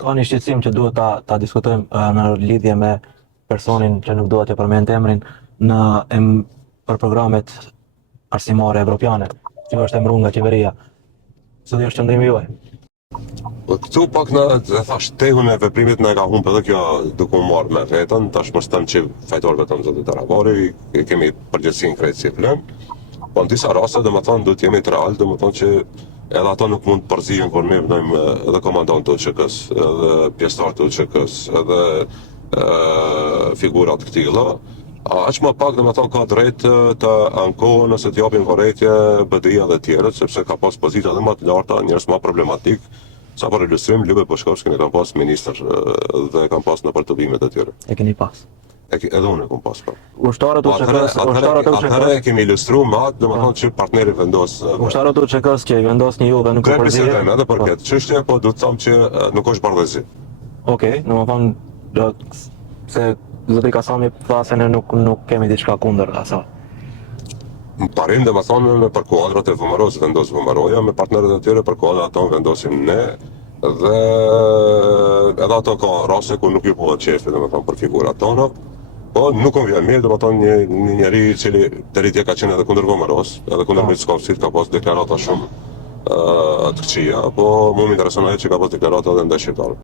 Ka një shqetësim që duhet ta diskutojmë në lidhje me personin që nuk duhet të përmend emrin për programet arsimore evropiane, që është emëruar nga qeveria. Cili është qëndrimi juaj? Këtu pak në thash tehun e veprimit na ka humbë edhe kjo duke u marrë me vetën, tash mos tëm që fajtorëve tonë zotit Arabori, kemi përgjegjësinë krejt si flen. Po në disa raste domethënë duhet jemi të real, domethënë që edhe ato nuk mund të përzihen kur ne vënojmë edhe komandant të UÇK-s, edhe pjesëtar të UÇK-s, edhe figurat të tilla. Aq më pak domethënë ka drejt të ankohen ose të japin korrektje BDI-ja dhe të tjerët, sepse ka pas pozita edhe më të larta, njerëz më problematik. Sa për ilustrim, Lybe Boshkovski ne kam pas ministër dhe kam pas në përtovimet e tjera. E keni pas? Edhe unë e kam pas pa. Ushtarët e UÇK-s, atëherë kemi ilustruar me atë, domethënë që partneri vendos. Ushtarët e UÇK-s që i vendosni ju dhe nuk e përzihen. Edhe për këtë çështje, po duhet të them që nuk është bardhëzi. Okej, domethënë se zoti Kasami tha se ne nuk kemi diçka kundër asaj. Parim dhe më thonë për kuadrat e VMRO-s vendos VMRO-ja, me partnerët e tjere për kuadrat ato vendosim ne, dhe edhe ato ka raste ku nuk ju po qefi dhe më thonë për figurat tona, po nuk më vjen mirë dhe më thonë një njeri cili të rritje ka qenë edhe kundër VMRO-s, edhe kundër Mickovskit ka pas deklarata shumë të këqija, po mu më intereson ajo që ka pas deklarata edhe ndaj shqiptarëve.